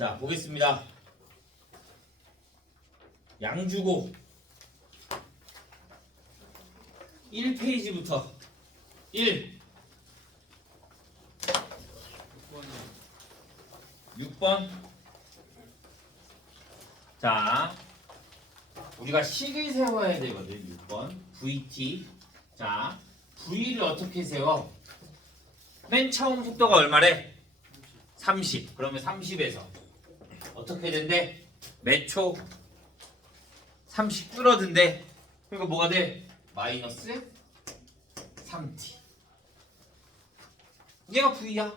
자, 보겠습니다. 양주고 1페이지부터 6번. 자, 우리가 식을 세워야 되거든. 6번 VT. 자, V를 어떻게 세워? 맨 처음 속도가 얼마래? 30. 그러면 30에서 어떻게 된대? 몇 초? 30 줄어든대. 그러니까 뭐가 돼? 마이너스 3t. 얘가 V야.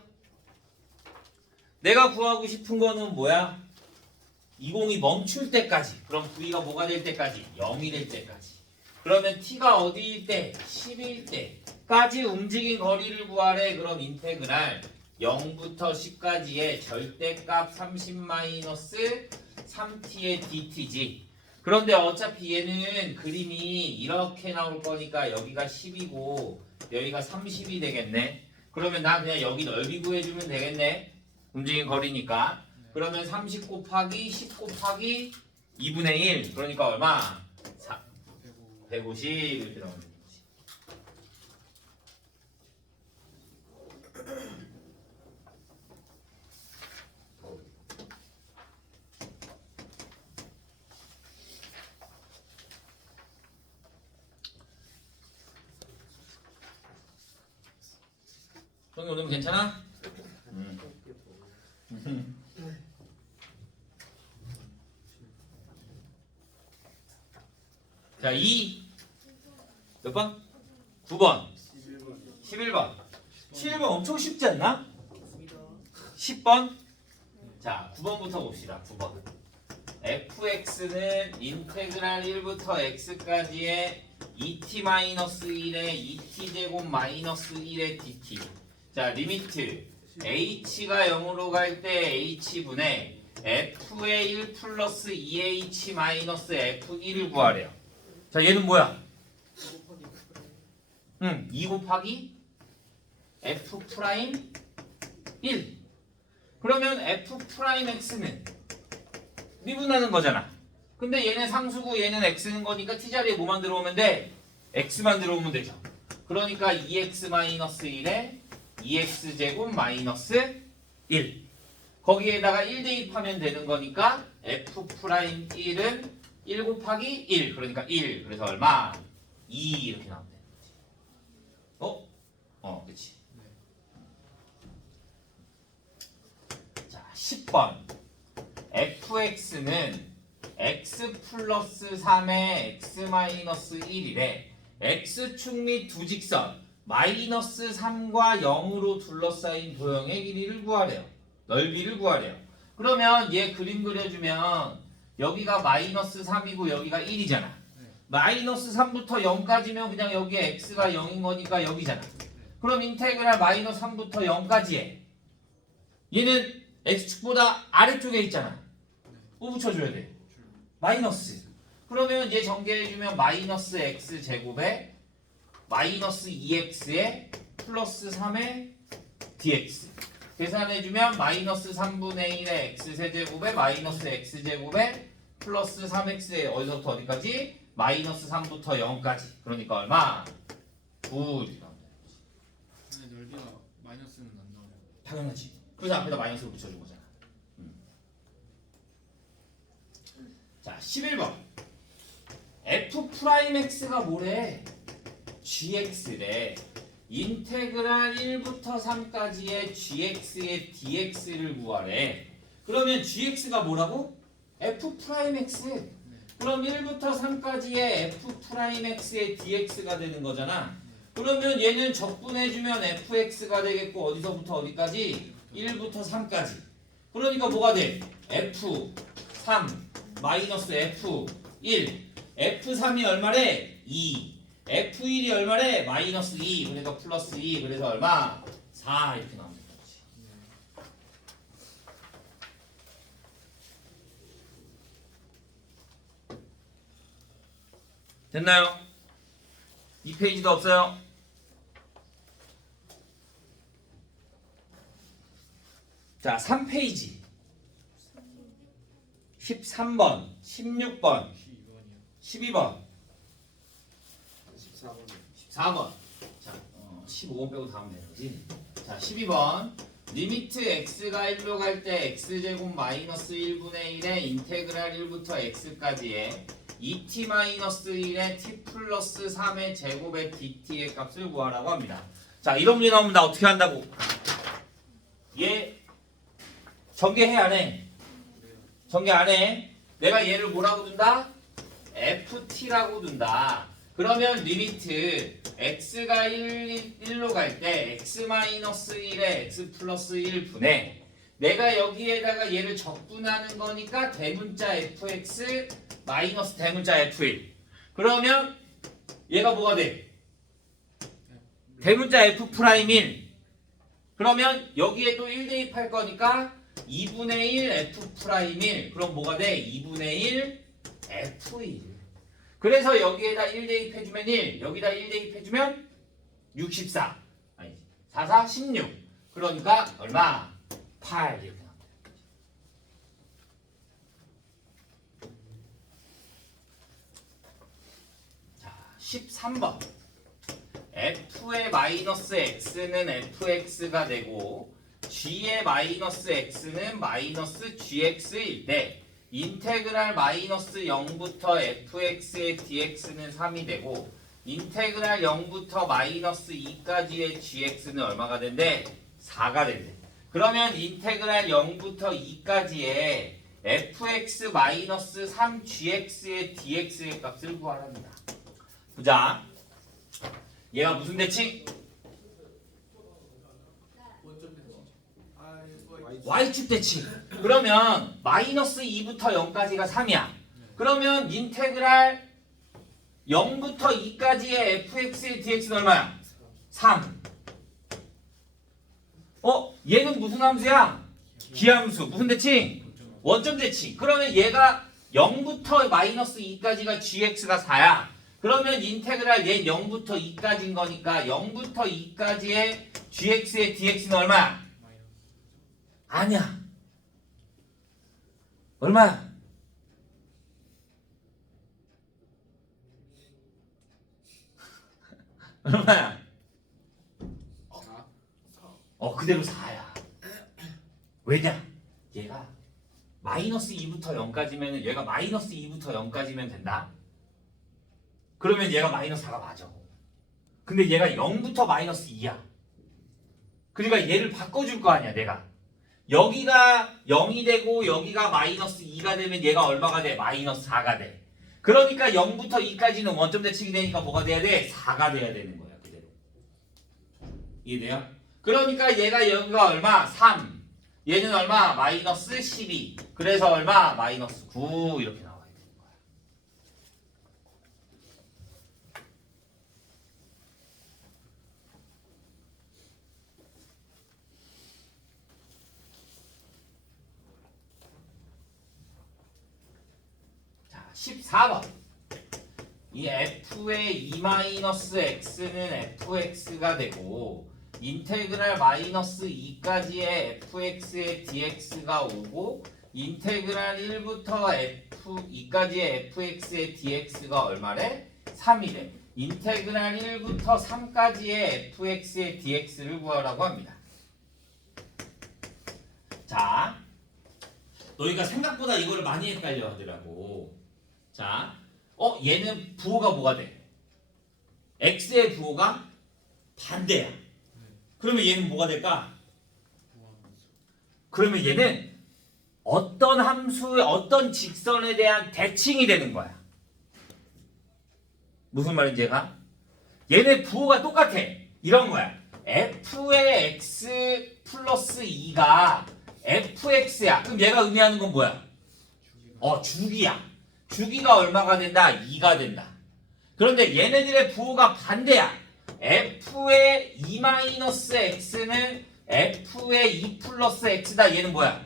내가 구하고 싶은 거는 뭐야? 20이 멈출 때까지. 그럼 V가 뭐가 될 때까지? 0이 될 때까지. 그러면 T가 어디일 때? 10일 때까지 움직인 거리를 구하래. 그럼 인테그랄 0부터 10까지의 절대값 30-3t의 dt지. 그런데 어차피 얘는 그림이 이렇게 나올 거니까 여기가 10이고 여기가 30이 되겠네. 그러면 나 그냥 여기 넓이 구해주면 되겠네. 움직인 거리니까. 그러면 30 곱하기 10 곱하기 2분의 1. 그러니까 얼마? 150 이렇게 나오는 거지. 형이 오늘 괜찮아? 자, 2 몇 번? 9번 11번 11번 엄청 쉽지 않나? 10번? 자, 9번부터 봅시다. 9번 fx는 인테그랄 1부터 x까지의 2t-1의 2t제곱 마이너스 1의 dt. 자, 리미트 h가 0으로 갈 때 h분의 f의 1 플러스 2h 마이너스 f1을 구하래요. 자, 얘는 뭐야? 2 곱하기 f 프라임 1. 그러면 f 프라임 x는 미분하는 거잖아. 근데 얘는 상수고 얘는 x는 거니까 t자리에 뭐만 들어오면 돼? x만 들어오면 되죠. 그러니까 2x 마이너스 1에 2x 제곱 마이너스 1. 거기에다가 1 대입하면 되는 거니까 f 프라임 1은 1 곱하기 1. 그러니까 1. 그래서 얼마? 2 이렇게 나오면 되는 거지. 그치. 자, 10번. fx는 x 플러스 3의 x 마이너스 1이래. x축 및 두 직선 마이너스 3과 0으로 둘러싸인 도형의 길이를 구하래요. 넓이를 구하래요. 그러면 얘 그림 그려주면 여기가 마이너스 3이고 여기가 1이잖아. 마이너스 3부터 0까지면 그냥 여기에 x가 0인 거니까 여기잖아. 그럼 인테그랄 마이너스 3부터 0까지 해. 얘는 x축보다 아래쪽에 있잖아. 뭐 붙여줘야 돼? 마이너스. 그러면 얘 전개해주면 마이너스 x 제곱에 마이너스 2x에 플러스 3의 dx. 계산해주면 마이너스 3분의 1의 x 세제곱에 마이너스 x 제곱에 플러스 3x에 어디서부터 어디까지? 마이너스 3부터 0까지. 그러니까 얼마? 9 이렇게 나온다. 근데 넓이가 마이너스는 안 나와요. 당연하지. 그래서 앞에다 마이너스를 붙여준 거잖아. 자, 11번. f 프라임 x가 뭐래? gx래. 인테그랄 1부터 3까지의 gx의 dx를 구하래. 그러면 gx가 뭐라고? f 프라임 x. 그럼 1부터 3까지의 f 프라임 x의 dx가 되는 거잖아. 그러면 얘는 적분해주면 fx가 되겠고 어디서부터 어디까지? 1부터 3까지. 그러니까 뭐가 돼? f3 마이너스 f1. f3이 얼마래? 2. f1이 얼마래? 마이너스 2. 그래서 플러스 2. 그래서 얼마? 4 이렇게 나오는 거지. 됐나요? 이 페이지도 없어요? 자, 3페이지. 13번, 16번, 12번이요. 12번, 14번이요. 14번. 자, 15번 빼고 다음 되지. 자, 12번. 리미트 x가 1로 갈 때 x제곱 마이너스 1분의 1에 인테그랄 1부터 x까지의 2t 마이너스 1의 t 플러스 3의 제곱의 dt의 값을 구하라고 합니다. 자, 이런 문제 나오면 나 어떻게 한다고? 얘 전개해 안 해? 전개 안 해? 내가 얘를 뭐라고 둔다? ft라고 둔다. 그러면 리미트 x가 1로 갈 때 x-1의 x 플러스 1분의 내가 여기에다가 얘를 적분하는 거니까 대문자 fx 마이너스 대문자 f1 그러면 얘가 뭐가 돼? 대문자 f'1 그러면 여기에 또 1 대입할 거니까 2분의 1 f'1 그럼 뭐가 돼? 2분의 1 f1 그래서 여기에다 1 대입해주면 1 여기다 1 대입해주면 64 아니 4, 4, 16 그러니까 얼마? 8 이렇게 나옵니다. 자 13번 f의 마이너스 x는 fx가 되고 g의 마이너스 x는 마이너스 gx일 때 인테그랄 마이너스 0부터 fx의 dx는 3이 되고 인테그랄 0부터 마이너스 2까지의 gx는 얼마가 된대? 4가 된대. 그러면 인테그랄 0부터 2까지의 fx 마이너스 3gx의 dx의 값을 구하랍니다. 보자. 얘가 무슨 대칭? y축 대칭. 그러면 마이너스 2부터 0까지가 3이야. 그러면 인테그랄 0부터 2까지의 fx의 dx는 얼마야? 3. 얘는 무슨 함수야? 기함수. 무슨 대칭? 원점 대칭. 그러면 얘가 0부터 마이너스 2까지가 gx가 4야. 그러면 인테그랄 얘 0부터 2까지인 거니까 0부터 2까지의 gx의 dx는 얼마야? 아니야. 얼마야? 얼마야? 그대로 4야. 왜냐? 얘가 마이너스 2부터 0까지면 얘가 마이너스 2부터 0까지면 된다. 그러면 얘가 마이너스 4가 맞아. 근데 얘가 0부터 마이너스 2야. 그러니까 얘를 바꿔줄 거 아니야 내가. 여기가 0이 되고 여기가 마이너스 2가 되면 얘가 얼마가 돼? 마이너스 4가 돼. 그러니까 0부터 2까지는 원점 대칭이 되니까 뭐가 돼야 돼? 4가 돼야 되는 거야 그대로. 이해돼요? 그러니까 얘가 여기가 얼마? 3. 얘는 얼마? 마이너스 12. 그래서 얼마? 마이너스 9 이렇게 나와야 되는 거야. 자, 14번. 이 f의 2-x는 fx가 되고 인테그랄 마이너스 2까지의 fx의 dx가 오고 인테그랄 1부터 f2까지의 fx의 dx가 얼마래? 3이래. 인테그랄 1부터 3까지의 fx의 dx를 구하라고 합니다. 자, 너희가 생각보다 이거를 많이 헷갈려 하더라고. 자, 얘는 부호가 뭐가 돼? x의 부호가 반대야. 그러면 얘는 뭐가 될까? 그러면 얘는 어떤 함수의 어떤 직선에 대한 대칭이 되는 거야. 무슨 말인지 얘가? 얘네 부호가 똑같아. 이런 거야. f의 x 플러스 2가 fx야. 그럼 얘가 의미하는 건 뭐야? 주기야. 주기가 얼마가 된다? 2가 된다. 그런데 얘네들의 부호가 반대야. f의 2-x는 f의 2 플러스 x다. 얘는 뭐야?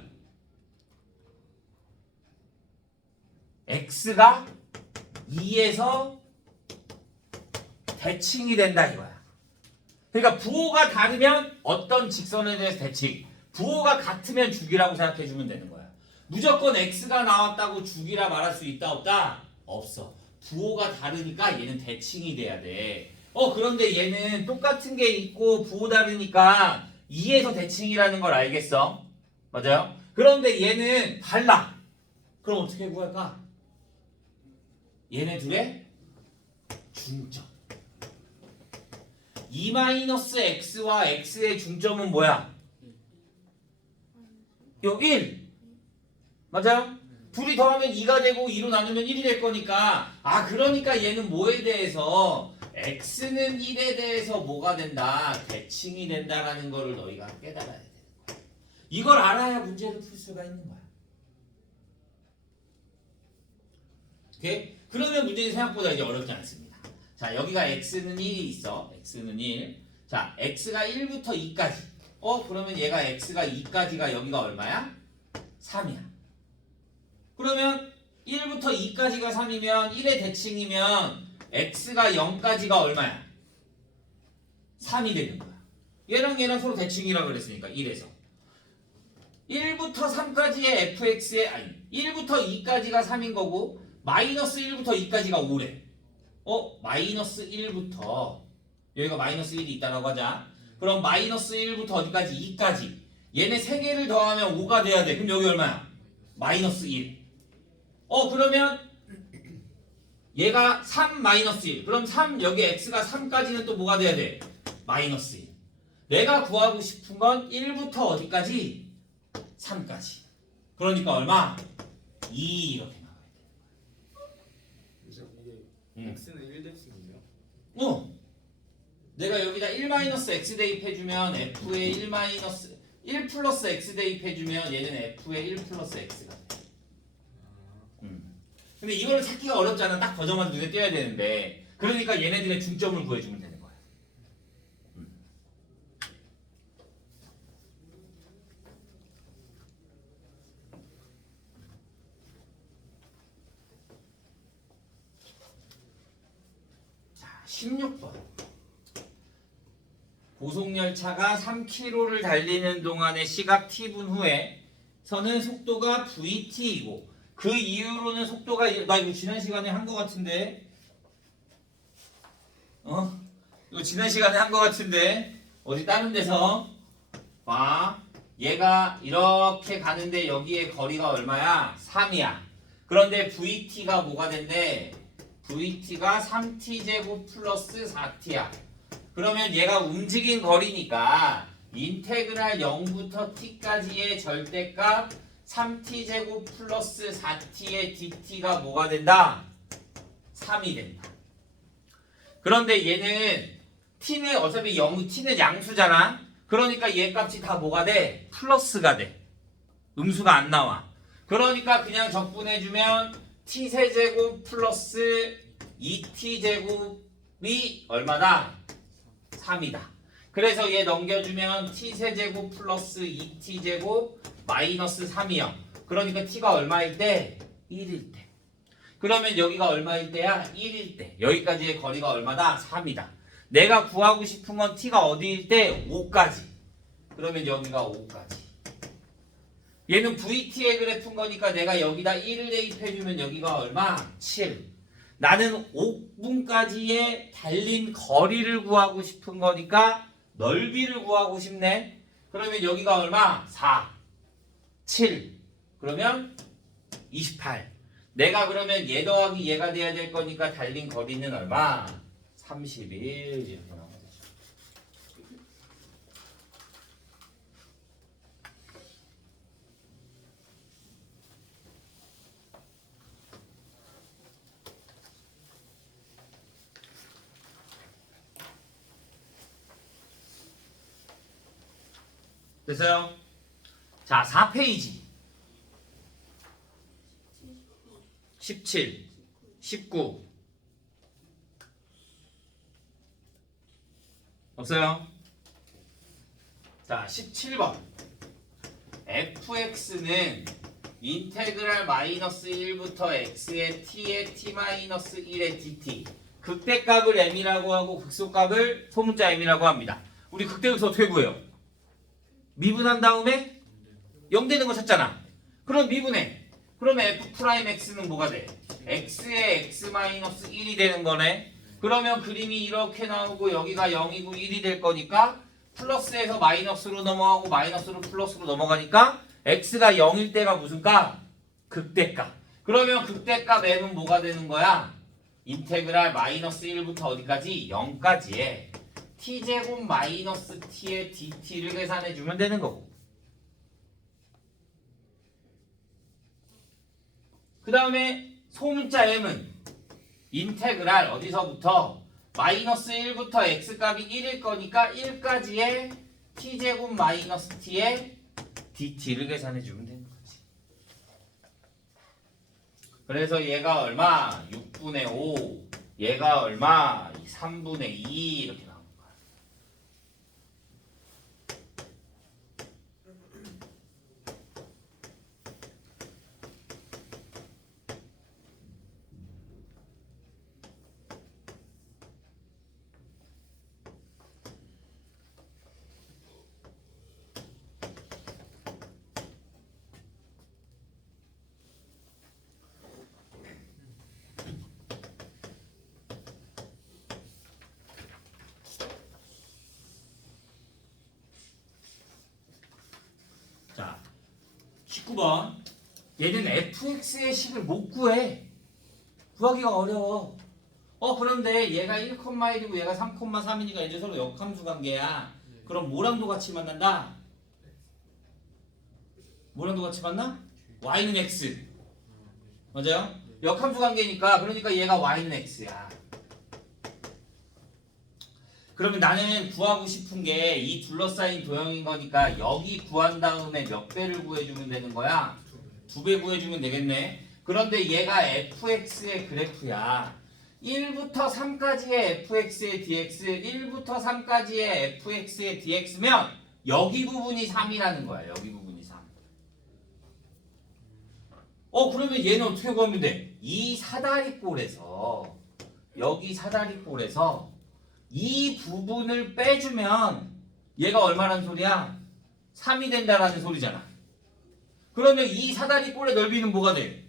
x가 2에서 대칭이 된다 이거야. 그러니까 부호가 다르면 어떤 직선에 대해서 대칭, 부호가 같으면 주기라고 생각해 주면 되는 거야. 무조건 x가 나왔다고 죽이라 말할 수 있다 없다? 없어. 부호가 다르니까 얘는 대칭이 돼야 돼. 그런데 얘는 똑같은 게 있고 부호 다르니까 2에서 대칭이라는 걸 알겠어. 맞아요? 그런데 얘는 달라. 그럼 어떻게 구할까? 얘네 둘의 중점. 2-x와 x의 중점은 뭐야? 요 1. 맞아요? 둘이 더하면 2가 되고 2로 나누면 1이 될 거니까 그러니까 얘는 뭐에 대해서 x는 1에 대해서 뭐가 된다? 대칭이 된다라는 거를 너희가 깨달아야 되는 거야. 이걸 알아야 문제를 풀 수가 있는 거야. 오케이? 그러면 문제는 생각보다 이제 어렵지 않습니다. 자, 여기가 x는 1이 있어. x는 1. 자, x가 1부터 2까지. 그러면 얘가 x가 2까지가 여기가 얼마야? 3이야. 그러면 1부터 2까지가 3이면 1의 대칭이면 x가 0까지가 얼마야? 3이 되는 거야. 얘랑 서로 대칭이라고 그랬으니까 1에서 1부터 3까지의 fx의 1부터 2까지가 3인 거고 마이너스 1부터 2까지가 5래. 마이너스 1부터 여기가 마이너스 1이 있다라고 하자. 그럼 마이너스 1부터 어디까지? 2까지. 얘네 3개를 더하면 5가 돼야 돼. 그럼 여기 얼마야? 마이너스 1. 그러면 얘가 3 마이너스 1. 그럼 3 여기 x가 3까지는 또 뭐가 돼야 돼? 마이너스 1. 내가 구하고 싶은 건 1부터 어디까지? 3까지. 그러니까 얼마? 2 이렇게 나와야 돼. 이게 x는 1 대칭이에요? 내가 여기다 1-x 대입해주면 f에 1 플러스 x 대입해주면 얘는 f에 1 플러스 x가 돼. 근데 이거를 찾기가 어렵잖아. 딱 버전만 눈에 띄어야 되는데. 그러니까 얘네들의 중점을 구해주면 되는 거야. 자, 16번. 고속열차가 3km를 달리는 동안의 시각 t분 후에 서는 속도가 vt이고 그 이후로는 속도가 나 이거 지난 시간에 한 거 같은데 이거 지난 시간에 한 거 같은데 어디 다른 데서 봐. 얘가 이렇게 가는데 여기에 거리가 얼마야? 3이야. 그런데 vt가 뭐가 된대? vt가 3t제곱 플러스 4t야. 그러면 얘가 움직인 거리니까 인테그랄 0부터 t까지의 절대값 3t제곱 플러스 4t의 dt가 뭐가 된다? 3이 된다. 그런데 얘는 t는 어차피 t는 양수잖아. 그러니까 얘 값이 다 뭐가 돼? 플러스가 돼. 음수가 안 나와. 그러니까 그냥 적분해주면 t세제곱 플러스 2t제곱이 얼마다? 3이다. 그래서 얘 넘겨주면 t세제곱 플러스 2t제곱 마이너스 3이요. 그러니까 t가 얼마일 때? 1일 때. 그러면 여기가 얼마일 때야? 1일 때. 여기까지의 거리가 얼마다? 3이다. 내가 구하고 싶은 건 t가 어디일 때? 5까지. 그러면 여기가 5까지. 얘는 vt의 그래프인 거니까 내가 여기다 1을 대입해주면 여기가 얼마? 7. 나는 5분까지의 달린 거리를 구하고 싶은 거니까 넓이를 구하고 싶네. 그러면 여기가 얼마? 4, 7. 그러면 28. 내가 그러면 얘 더하기 얘가 돼야 될 거니까 달린 거리는 얼마? 31. 이렇게 나오죠. 됐어요? 자, 4페이지 17, 19 없어요? 자, 17번 fx는 인테그랄 마이너스 1부터 x의 t의 t 마이너스 1의 dt 극대값을 m이라고 하고 극소값을 소문자 m이라고 합니다. 우리 극대극소 어떻게 구해요? 미분한 다음에 0 되는 거 찾잖아. 그럼 미분해. 그럼 f 프라임 x는 뭐가 돼? x의 x 마이너스 1이 되는 거네. 그러면 그림이 이렇게 나오고 여기가 0이고 1이 될 거니까 플러스에서 마이너스로 넘어가고 마이너스로 플러스로 넘어가니까 x가 0일 때가 무슨 값? 극대값. 그러면 극대값 m은 뭐가 되는 거야? 인테그랄 마이너스 1부터 어디까지? 0까지에 t제곱 마이너스 t의 dt를 계산해 주면 되는 거고. 그 다음에 소문자 m은 인테그랄 어디서부터? 마이너스 1부터 x값이 1일 거니까 1까지의 t제곱 마이너스 t의 dt를 계산해 주면 되는 거지. 그래서 얘가 얼마? 6분의 5. 얘가 얼마? 3분의 2 이렇게 나오는 거야. 자, 19번. 얘는 fx의 식을 못 구해. 구하기가 어려워. 그런데 얘가 1,1이고 얘가 3,3이니까 이제 서로 역함수 관계야. 그럼 뭐랑도 같이 만난다? 뭐랑도 같이 만나? y는 x. 맞아요? 역함수 관계니까 그러니까 얘가 y는 x야. 그러면 나는 구하고 싶은 게 이 둘러싸인 도형인 거니까 여기 구한 다음에 몇 배를 구해주면 되는 거야? 2배 구해주면 되겠네. 그런데 얘가 fx의 그래프야. 1부터 3까지의 fx의 dx, 1부터 3까지의 fx의 dx면 여기 부분이 3이라는 거야. 여기 부분이 3. 그러면 얘는 어떻게 구하면 돼? 이 사다리꼴에서 여기 사다리꼴에서 이 부분을 빼주면 얘가 얼마란 소리야? 3이 된다라는 소리잖아. 그러면 이 사다리꼴의 넓이는 뭐가 돼?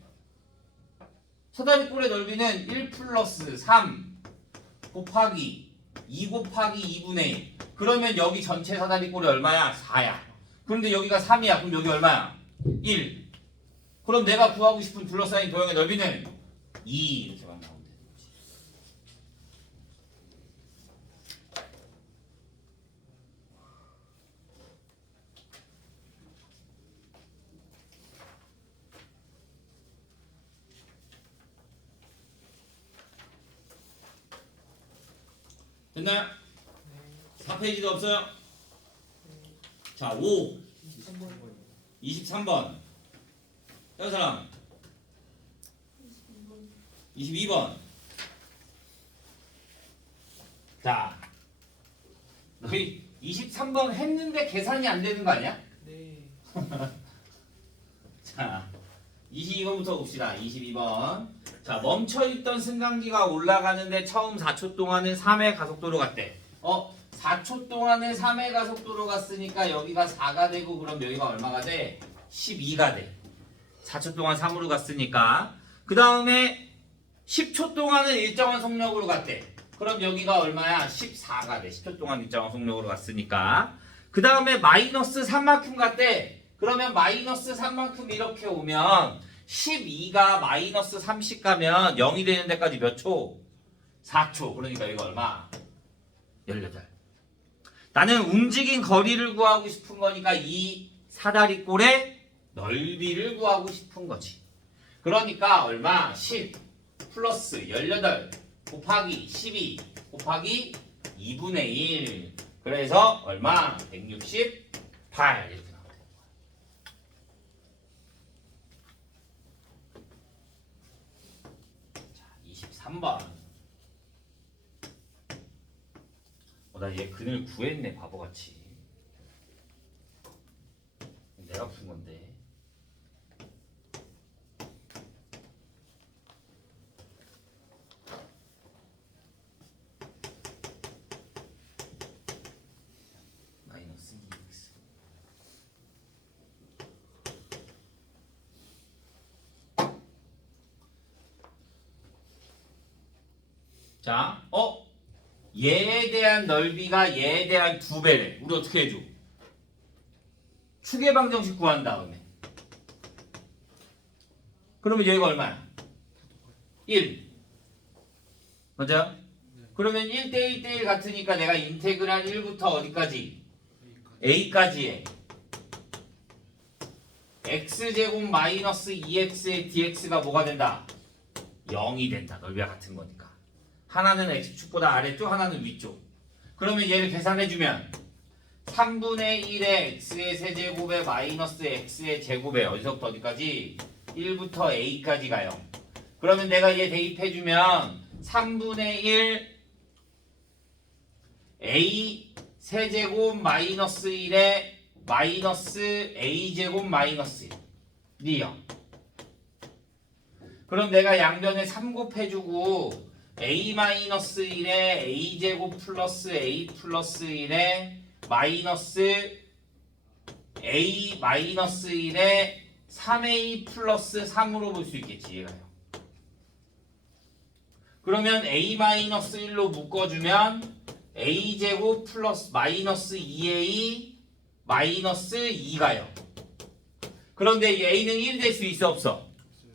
사다리꼴의 넓이는 1 플러스 3 곱하기 2 곱하기 2분의 1. 그러면 여기 전체 사다리꼴이 얼마야? 4야. 그런데 여기가 3이야. 그럼 여기 얼마야? 1. 그럼 내가 구하고 싶은 둘러싸인 도형의 넓이는 2 이렇게만 나오면 돼. 됐나요? 4페이지도 없어요? 자, 5 23번 다른 사람 22번. 자, 너희 23번 했는데 계산이 안 되는 거 아니야? 네. 자, 22번부터 봅시다. 22번. 자, 멈춰있던 승강기가 올라가는데 처음 4초 동안은 3의 가속도로 갔대. 4초 동안은 3의 가속도로 갔으니까 여기가 4가 되고 그럼 여기가 얼마가 돼? 12가 돼. 4초 동안 3으로 갔으니까. 그 다음에 10초 동안은 일정한 속력으로 갔대. 그럼 여기가 얼마야? 14가 돼. 10초 동안 일정한 속력으로 갔으니까. 그 다음에 마이너스 3만큼 갔대. 그러면 마이너스 3만큼 이렇게 오면 12가 마이너스 30 가면 0이 되는 데까지 몇 초? 4초. 그러니까 이거 얼마? 18. 나는 움직인 거리를 구하고 싶은 거니까 이 사다리꼴의 넓이를 구하고 싶은 거지. 그러니까 얼마? 10 플러스 18 곱하기 12 곱하기 2분의 1. 그래서 얼마? 168 이렇게 나오는 거야. 자, 23번. 나 얘 그늘 구했네 바보같이. 내가 푼 건데. 마이너스 2x. 자, 얘에 대한 넓이가 얘에 대한 2배래. 우리 어떻게 해줘? 축의 방정식 구한 다음에. 그러면 얘가 얼마야? 1. 맞아? 그러면 1대1 대1 같으니까 내가 인테그랄 1부터 어디까지? a까지에 x제곱 마이너스 2x의 dx가 뭐가 된다? 0이 된다. 넓이가 같은 거니까. 하나는 x축보다 아래쪽, 하나는 위쪽. 그러면 얘를 계산해주면 3분의 1의 x의 세제곱에 마이너스 x의 제곱에 어디서부터 어디까지? 1부터 a까지 가요. 그러면 내가 얘 대입해주면 3분의 1 a 세제곱 마이너스 1에 마이너스 a제곱 마이너스 1이요. 그럼 내가 양변에 3 곱해주고 a 마이너스 1에 a제곱 플러스 a 플러스 1에 마이너스 a 마이너스 1에 3a 플러스 3으로 볼 수 있겠지 얘가요. 그러면 a 마이너스 1로 묶어주면 a제곱 플러스 마이너스 2a 마이너스 2가요. 그런데 a는 1이 될 수 있어 없어?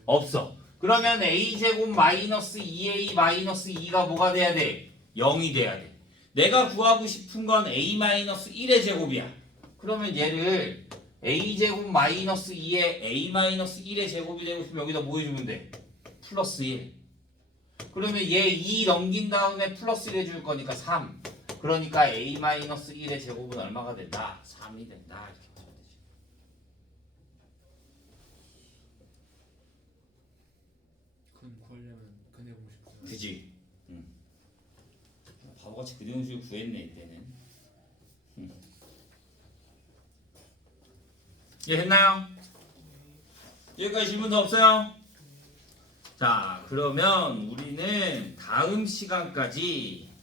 없어. 그러면 a제곱 마이너스 2a 마이너스 2가 뭐가 돼야 돼? 0이 돼야 돼. 내가 구하고 싶은 건 a 마이너스 1의 제곱이야. 그러면 얘를 a제곱 마이너스 2에 a 마이너스 1의 제곱이 되고 싶으면 여기다 뭐 해주면 돼? 플러스 1. 그러면 얘 2 넘긴 다음에 플러스 1 해줄 거니까 3. 그러니까 a 마이너스 1의 제곱은 얼마가 된다? 3이 된다. 이렇게 하면 되지. 그럼 구하려면 그 내공식 구해야 그지? 응. 바보같이 그 내용식을 구했네 이때는. 예, 했나요? 여기까지 질문 더 없어요? 자, 그러면 우리는 다음 시간까지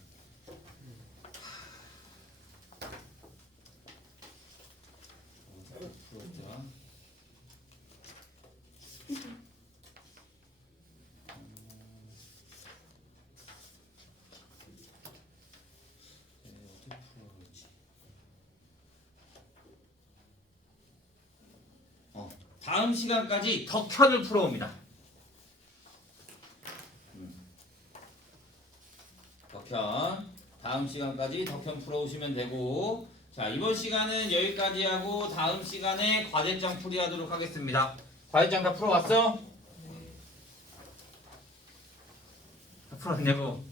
다음 시간까지 덕현을 풀어옵니다. 덕현 다음 시간까지 덕현 풀어오시면 되고, 자 이번 시간은 여기까지 하고 다음 시간에 과제장 풀이하도록 하겠습니다. 과제장 다 풀어왔어? 다 풀었냐고?